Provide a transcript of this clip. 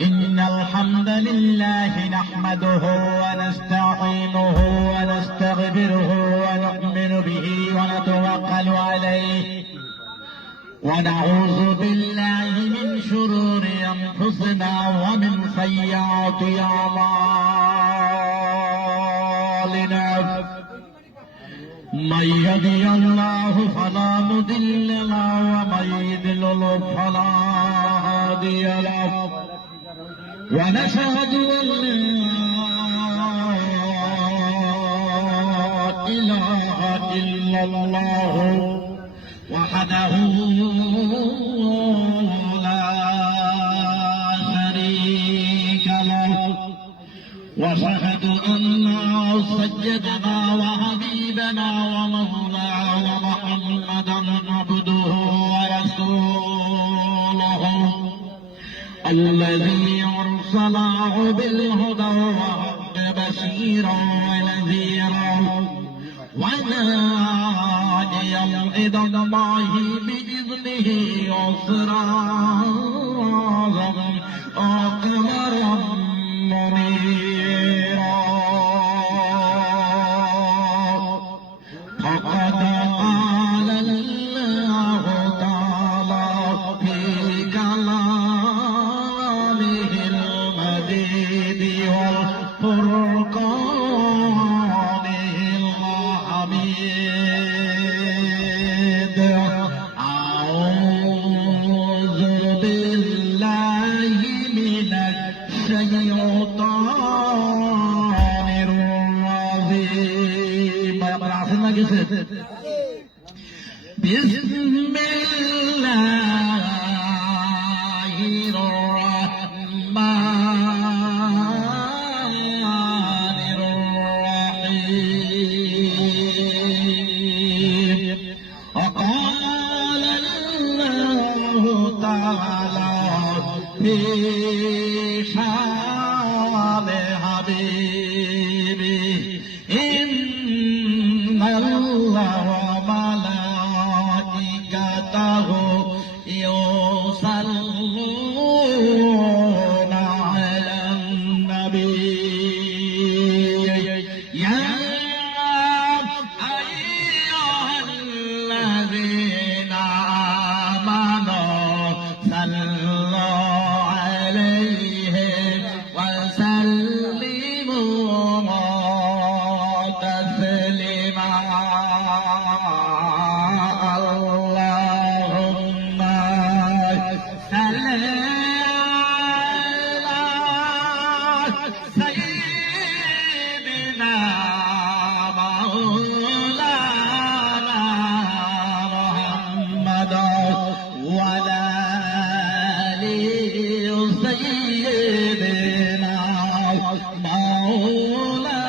إن الحمد لله نحمده ونستعينه ونستغفره ونؤمن به ونتوكل عليه ونعوذ بالله من شرور أنفسنا ومن سيئات أعمالنا من يهده الله فلا مضل له ومن يضلل فلا هادي له ونشهد أن لا إله إلا الله وحده لا شريك له واشهد أن سيدنا وحبيبنا ومولانا محمدا عبده ورسوله الذي أرسله بالهدى والحق بشيرا ونذيرا وداعيا إلى الله بإذنه وسراجا وقمرا منيرا فقد قال الله تعالى في كلامه المجيد والفرقان الحميد أعوذ بالله من الشيطان الرجيم بسم الله الرحمن الرحيم وقال الله تعالى في شان حبيبه إن الله وملائكته يصلون على النبي يا أيها الذين آمنوا صلوا عليه وسلموا تسليما اللهم صل على سيدنا مولانا محمد وعلى آل سيدنا مولانا